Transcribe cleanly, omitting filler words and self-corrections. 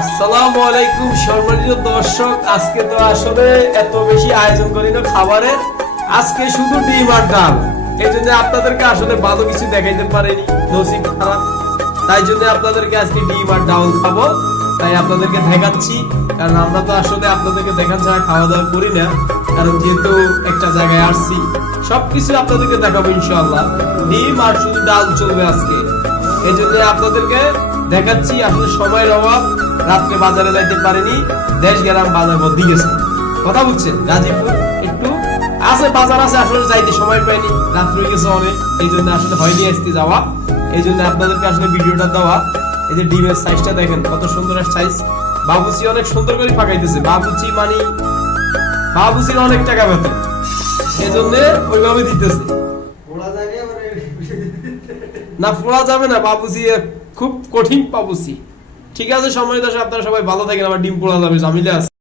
আসসালামু আলাইকুম সম্মানিত দর্শক, আজকে তো আসলে এত বেশি আয়োজন করি না খাবারের, আজকে শুধু ডিম আর ডাল। এই জন্য আপনাদেরকে আসলে ভালো কিছু দেখাইতে পারিনি, নসিব খারাপ। তাই জন্য আপনাদেরকে আজকে ডিম আর ডাল খাবো, তাই আপনাদেরকে দেখাচ্ছি। কারণ আমরা তো আসলে আপনাদেরকে দেখান ছাড়া খাওয়া দাওয়া করি না, কারণ যেহেতু একটা জায়গায় আসছি সবকিছু আপনাদেরকে দেখাবো ইনশাআল্লাহ। ডিম আর শুধু ডাল চলবে আজকে, এই জন্য আপনাদেরকে দেখাচ্ছি। আসলে সময়ের অভাব, রাত্রে বাজারে যাইতে পারিনি, দেশ গ্রাম বাজার বদলে গেছে, কথা বুঝছেন। গাজীপুর একটু আছে, বাজার আছে, আসলে যাইতে সময় পাইনি, রাত্র হয়ে গেছে অনেক, এই জন্য আসলে হয়নি আজকে যাওয়া। এই জন্য আপনাদেরকে আসলে ভিডিওটা দেওয়া। এই যে ডিমের সাইজটা দেখেন, কত সুন্দর একটা সাইজ। বাবুচি অনেক সুন্দর করে পাকাইতেছে। বাবুচি মানে বাবুচির অনেক টাকা বেতন, এই জন্য ওইভাবে দিতেছে। না ফোড়া যাবে না, বাবুচি খুব কঠিন বাবুচি। ঠিক আছে সম্মানিত দর্শক, আপনারা সবাই ভালো থাকেন। আমার ডিম পোড়া যাবে, জামিলে আছে।